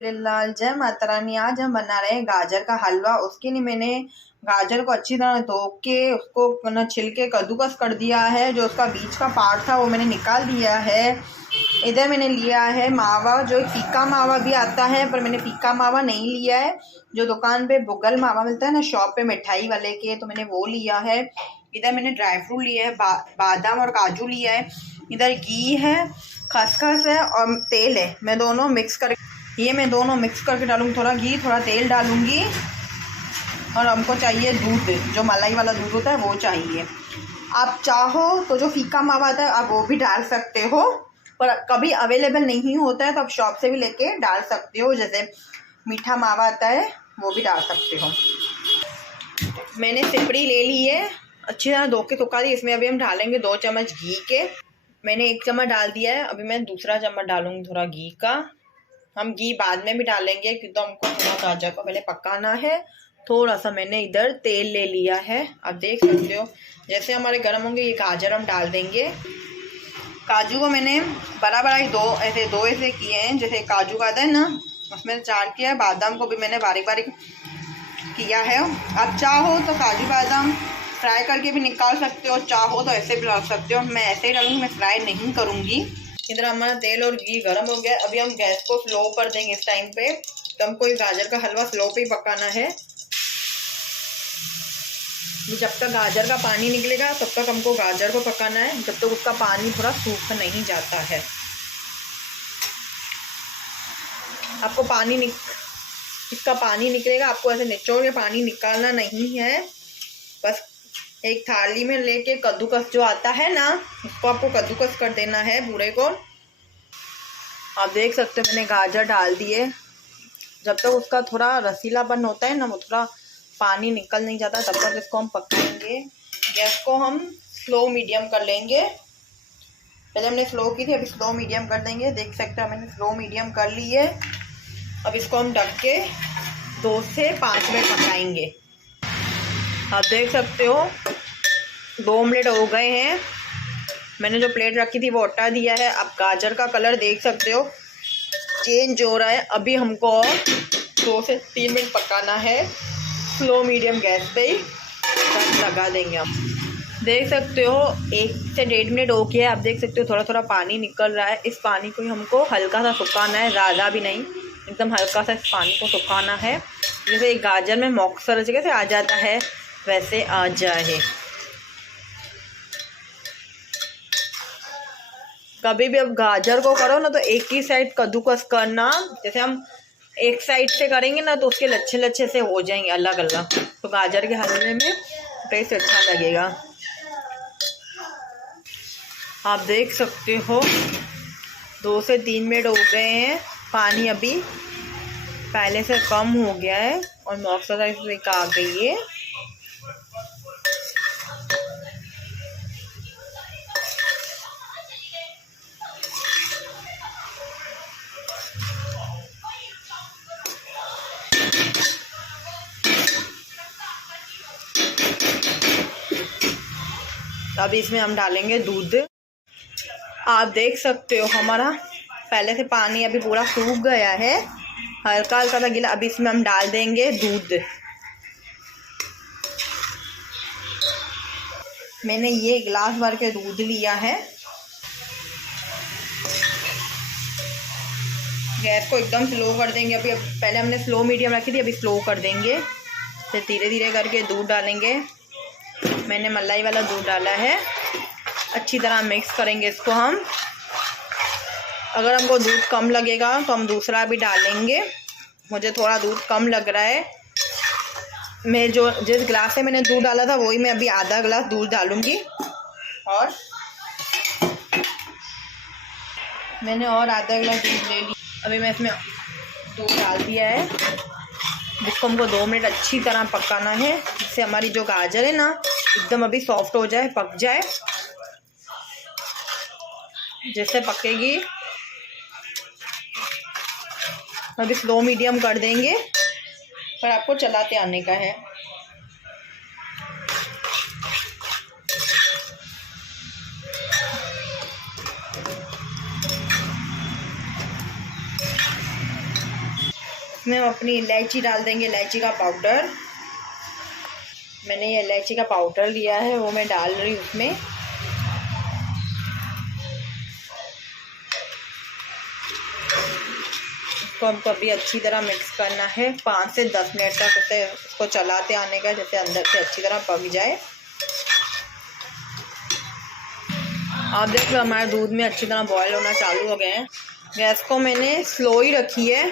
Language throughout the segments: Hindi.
लाल जय माता रानी। आज हम बना रहे हैं गाजर का हलवा। उसके लिए मैंने गाजर को अच्छी तरह धो के उसको न छिलके कद्दूकस कर दिया है। जो उसका बीच का पार्ट था वो मैंने निकाल दिया है। इधर मैंने लिया है मावा, जो फीका मावा भी आता है, पर मैंने फीका मावा नहीं लिया है। जो दुकान पे बुगल मावा मिलता है ना शॉप पे मिठाई वाले के, तो मैंने वो लिया है। इधर मैंने ड्राई फ्रूट लिया है, बादाम और काजू लिया है। इधर घी है, खसखस है और तेल है। मैं दोनों मिक्स करके डालूंगी। थोड़ा घी थोड़ा तेल डालूंगी। और हमको चाहिए दूध, जो मलाई वाला दूध होता है वो चाहिए। आप चाहो तो जो फीका मावा आता है आप वो भी डाल सकते हो, पर कभी अवेलेबल नहीं होता है तो आप शॉप से भी लेके डाल सकते हो। जैसे मीठा मावा आता है वो भी डाल सकते हो। मैंने सिपड़ी ले ली है, अच्छी तरह धो के सुखा दी। इसमें अभी हम डालेंगे 2 चम्मच घी के। मैंने 1 चम्मच डाल दिया है, अभी मैं दूसरा चम्मच डालूंगी थोड़ा घी का। हम घी बाद में भी डालेंगे क्योंकि हमको थोड़ा गाजर को पहले पकाना है। थोड़ा सा मैंने इधर तेल ले लिया है, आप देख सकते हो। जैसे हमारे गर्म होंगे ये गाजर हम डाल देंगे। काजू को मैंने बड़ा बड़ा दो ऐसे किए हैं, जैसे काजू का आता है ना उसमें 4 किया है। बादाम को भी मैंने बारीक बारीक किया है। आप चाहो तो काजू बादाम फ्राई करके भी निकाल सकते हो, चाहो तो ऐसे भी डाल सकते हो। मैं ऐसे ही डालूंगी, मैं फ्राई नहीं करूँगी। इधर हमारा तेल और घी गर्म हो गया। अभी हम गैस को स्लो कर देंगे इस टाइम पे। तो हमको ये गाजर का हलवा स्लो पे ही पकाना है। जब तक गाजर का पानी निकलेगा तब तक हमको गाजर को पकाना है, जब तक उसका पानी थोड़ा सूख नहीं जाता है। आपको इसका पानी निकलेगा, आपको ऐसे निचोड़ के पानी निकालना नहीं है। बस एक थाली में लेके कद्दूकस जो आता है ना उसको आपको कद्दूकस कर देना है पूरे को। आप देख सकते हो मैंने गाजर डाल दिए। जब तक उसका थोड़ा रसीलापन होता है ना, वो थोड़ा पानी निकल नहीं जाता, तब तक इसको हम पकाएंगे। गैस को हम स्लो मीडियम कर लेंगे। पहले हमने स्लो की थी, अभी स्लो मीडियम कर देंगे। देख सकते हो मैंने स्लो मीडियम कर ली है। अब इसको हम ढक के 2 से 5 मिनट पकाएंगे। आप देख सकते हो 2 मिनट हो गए हैं। मैंने जो प्लेट रखी थी वो हटा दिया है। अब गाजर का कलर देख सकते हो चेंज हो रहा है। अभी हमको और 2 से 3 मिनट पकाना है, स्लो मीडियम गैस पे ही लगा देंगे हम। देख सकते हो 1 से 1.5 मिनट हो गया है। आप देख सकते हो थोड़ा थोड़ा पानी निकल रहा है। इस पानी को हमको हल्का सा सुखाना है, ज़्यादा भी नहीं, एकदम हल्का सा इस पानी को सुखाना है। जैसे एक गाजर में मॉक्सर जैसे आ जाता है वैसे आ जाए। कभी भी अब गाजर को करो ना तो एक ही साइड कद्दूकस करना। जैसे हम एक साइड से करेंगे ना तो उसके लच्छे लच्छे से हो जाएंगे अलग अलग, तो गाजर के हलवे में टेस्ट अच्छा लगेगा। आप देख सकते हो 2 से 3 मिनट हो गए हैं। पानी अभी पहले से कम हो गया है और मॉइस्चराइजर आ गई है। अब इसमें हम डालेंगे दूध। आप देख सकते हो हमारा पहले से पानी अभी पूरा सूख गया है, हल्का हल्का सा गीला। अभी इसमें हम डाल देंगे दूध। मैंने ये गिलास भर के दूध लिया है। गैस को एकदम स्लो कर देंगे। अभी पहले हमने स्लो मीडियम रखी थी, अभी स्लो कर देंगे। फिर धीरे धीरे करके दूध डालेंगे। मैंने मलाई वाला दूध डाला है। अच्छी तरह मिक्स करेंगे इसको हम। अगर हमको दूध कम लगेगा तो हम दूसरा भी डालेंगे। मुझे थोड़ा दूध कम लग रहा है। मैं जिस गिलास से मैंने दूध डाला था वही मैं अभी आधा गिलास दूध डालूंगी। और मैंने और आधा गिलास दूध ले लिया। अभी मैं इसमें दूध डाल दिया है, जिसको हमको 2 मिनट अच्छी तरह पकाना है, जिससे हमारी जो गाजर है ना एकदम अभी सॉफ्ट हो जाए, पक जाए। जैसे पकेगी अभी स्लो मीडियम कर देंगे, पर आपको चलाते आने का है। इसमें हम अपनी इलायची डाल देंगे, इलायची का पाउडर। मैंने ये इलायची का पाउडर लिया है, वो मैं डाल रही हूँ उसमें। इसको हमको अभी अच्छी तरह मिक्स करना है 5 से 10 मिनट तक। उसे उसको चलाते आने का, जैसे अंदर से अच्छी तरह पक जाए। आप देख लो हमारे दूध में अच्छी तरह बॉयल होना चालू हो गए हैं। गैस को मैंने स्लो ही रखी है,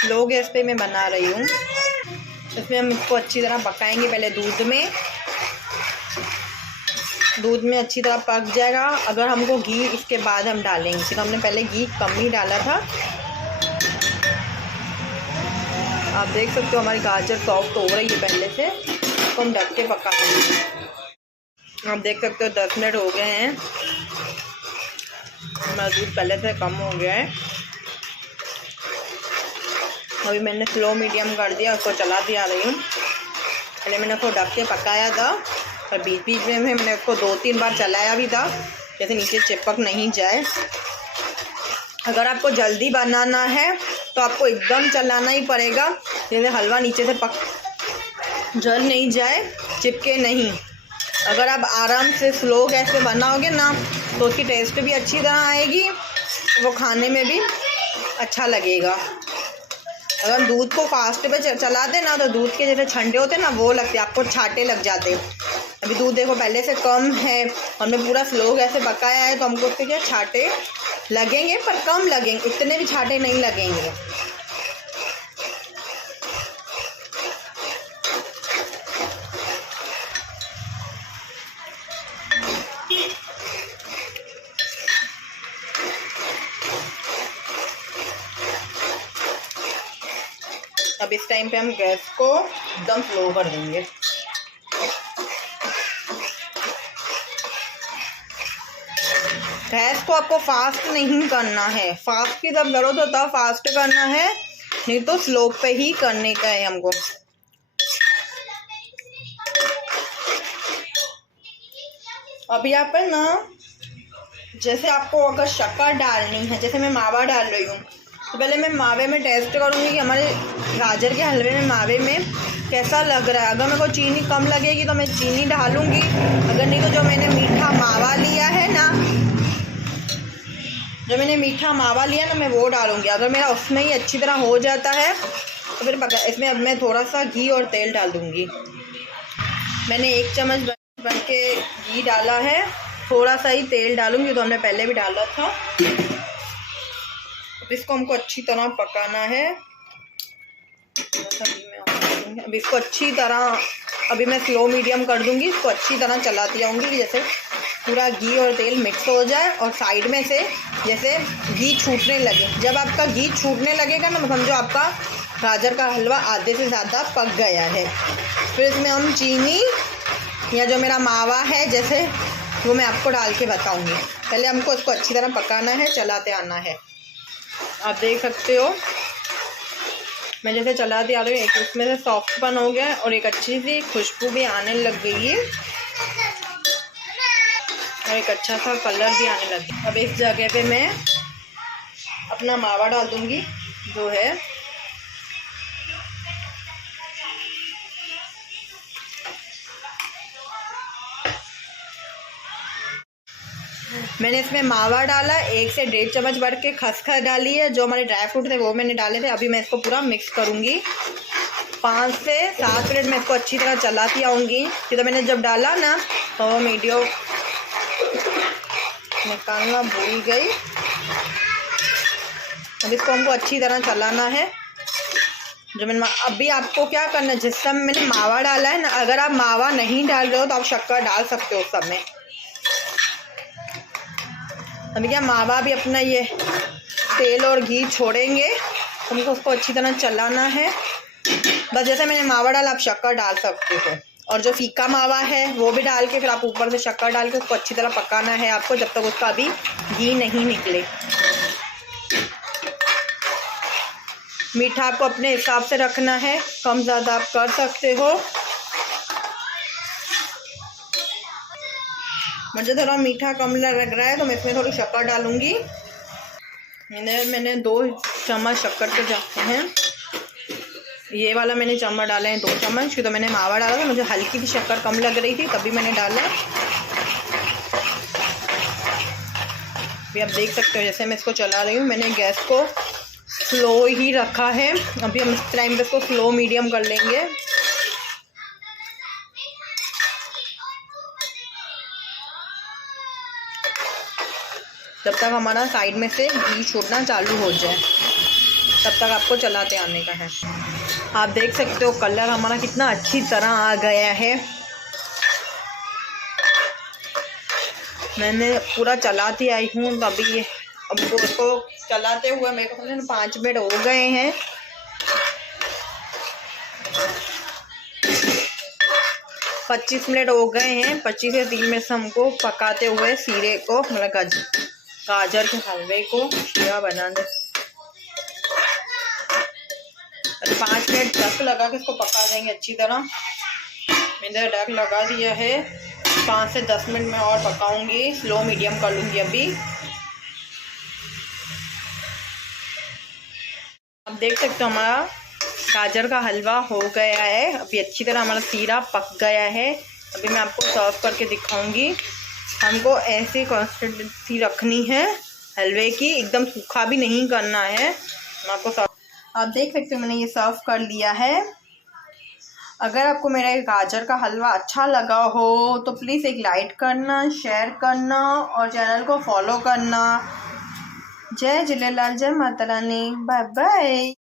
स्लो गैस पे मैं बना रही हूँ। इसमें हम इसको अच्छी तरह पकाएंगे। पहले दूध में अच्छी तरह पक जाएगा। अगर हमको घी इसके बाद हम डालेंगे, फिर हमने पहले घी कम ही डाला था। आप देख सकते हो हमारी गाजर सॉफ्ट हो रही है पहले से। इसको हम ढक के पका देंगे। आप देख सकते हो 10 मिनट हो गए हैं, हमारा दूध पहले से कम हो गया है। अभी मैंने स्लो मीडियम कर दिया, उसको चला दिया रही हूँ। पहले मैंने उसको ढक के पकाया था और बीच बीच में मैंने उसको 2-3 बार चलाया भी था, जैसे नीचे चिपक नहीं जाए। अगर आपको जल्दी बनाना है तो आपको एकदम चलाना ही पड़ेगा, जैसे हलवा नीचे से जल नहीं जाए, चिपके नहीं। अगर आप आराम से स्लो गैस पे बनाओगे ना तो उसकी टेस्ट भी अच्छी तरह आएगी, वो खाने में भी अच्छा लगेगा। अगर दूध को फास्ट पे चला दे ना तो दूध के जैसे छंडे होते हैं ना, वो लगते, आपको छाटे लग जाते। अभी दूध देखो पहले से कम है, हमने पूरा स्लो गैस पे पकाया है, तो हमको उसके क्या छाटे लगेंगे, पर कम लगेंगे, इतने भी छाटे नहीं लगेंगे। अब इस टाइम पे हम गैस को एकदम स्लो कर देंगे। गैस को आपको फास्ट नहीं करना है, फास्ट की जब करो तो तब फास्ट करना है, नहीं तो स्लो पे ही करने का है हमको। अभी यहाँ पर ना, जैसे आपको अगर शक्कर डालनी है, जैसे मैं मावा डाल रही हूँ, तो पहले मैं मावे में टेस्ट करूँगी कि हमारे गाजर के हलवे में मावे में कैसा लग रहा है। अगर मेरे को चीनी कम लगेगी तो मैं चीनी डालूँगी, अगर नहीं तो जो मैंने मीठा मावा लिया है ना, मैं वो डालूँगी। अगर मेरा उसमें ही अच्छी तरह हो जाता है तो फिर इसमें अब मैं थोड़ा सा घी और तेल डाल दूँगी। मैंने 1 चम्मच भर के घी डाला है, थोड़ा सा ही तेल डालूँगी, तो हमने पहले भी डाला था। इसको हमको अच्छी तरह पकाना है। अब इसको अच्छी तरह, अभी मैं स्लो मीडियम कर दूंगी, इसको अच्छी तरह चलाती जाऊंगी, जैसे पूरा घी और तेल मिक्स हो जाए और साइड में से जैसे घी छूटने लगे। जब आपका घी छूटने लगेगा ना, समझो आपका गाजर का हलवा आधे से ज़्यादा पक गया है। फिर इसमें हम चीनी या जो मेरा मावा है जैसे, वो मैं आपको डाल के बताऊँगी। पहले हमको इसको अच्छी तरह पकाना है, चलाते आना है। आप देख सकते हो मैं जैसे चलाती आ रही हूँ, एक उसमें से सॉफ्टपन हो गया और एक अच्छी सी खुशबू भी आने लग गई है और एक अच्छा सा कलर भी आने लग गया। अब इस जगह पे मैं अपना मावा डाल दूँगी, जो है मैंने इसमें मावा डाला, 1 से 1.5 चम्मच भर के खसखस डाली है, जो हमारे ड्राई फ्रूट थे वो मैंने डाले थे। अभी मैं इसको पूरा मिक्स करूँगी, 5 से 7 मिनट में इसको अच्छी तरह चलाती आऊँगी। फिर तो मैंने जब डाला ना तो वो वीडियो निकालना भूल गई। अब इसको हमको अच्छी तरह चलाना है। जो मैंने अभी आपको क्या करना है, जिस समय मैंने मावा डाला है ना, अगर आप मावा नहीं डाल रहे हो तो आप शक्कर डाल सकते हो उस समय। अभी क्या मावा भी अपना ये तेल और घी छोड़ेंगे, हमको उसको अच्छी तरह चलाना है। बस जैसे मैंने मावा डाला, आप शक्कर डाल सकते हो, और जो फीका मावा है वो भी डाल के फिर आप ऊपर से शक्कर डाल के उसको अच्छी तरह पकाना है आपको, जब तक उसका अभी घी नहीं निकले। मीठा आपको अपने हिसाब से रखना है, कम ज़्यादा आप कर सकते हो। मुझे थोड़ा मीठा कम लग रहा है तो मैं इसमें थोड़ी शक्कर डालूंगी। मैंने 2 चम्मच शक्कर के जाते हैं। ये वाला मैंने चम्मच डाले हैं 2 चम्मच, क्योंकि तो मैंने मावा डाला था, मुझे हल्की सी शक्कर कम लग रही थी तभी मैंने डाला। अभी आप देख सकते हो जैसे मैं इसको चला रही हूँ, मैंने गैस को स्लो ही रखा है। अभी हम इस टाइम पे इसको स्लो मीडियम कर लेंगे। जब तक हमारा साइड में से घी छूटना चालू हो जाए तब तक आपको चलाते आने का है। आप देख सकते हो कलर हमारा कितना अच्छी तरह आ गया है। मैंने पूरा चलाती आई हूँ तभी अब इसको चलाते हुए मेरे को 5 मिनट हो गए हैं। 25 मिनट हो गए हैं। 25 से 3 मिनट से हमको पकाते हुए सीरे को, मतलब गाजर के हलवे को शीरा बनाने। 5 मिनट ढक लगा के इसको पका देंगे अच्छी तरह। मैंने ढक लगा दिया है। 5 से 10 मिनट में और पकाऊंगी, स्लो मीडियम कर लूँगी। अभी आप देख सकते हो हमारा गाजर का हलवा हो गया है। अभी अच्छी तरह हमारा सीरा पक गया है। अभी मैं आपको सर्व करके दिखाऊंगी। हमको ऐसी कंसिस्टेंसी रखनी है हलवे की, एकदम सूखा भी नहीं करना है। मैं आपको आप देख सकते हो मैंने ये सर्व कर लिया है। अगर आपको मेरा ये गाजर का हलवा अच्छा लगा हो तो प्लीज़ एक लाइक करना, शेयर करना और चैनल को फॉलो करना। जय झूलेलाल, जय माता रानी, बाय बाय।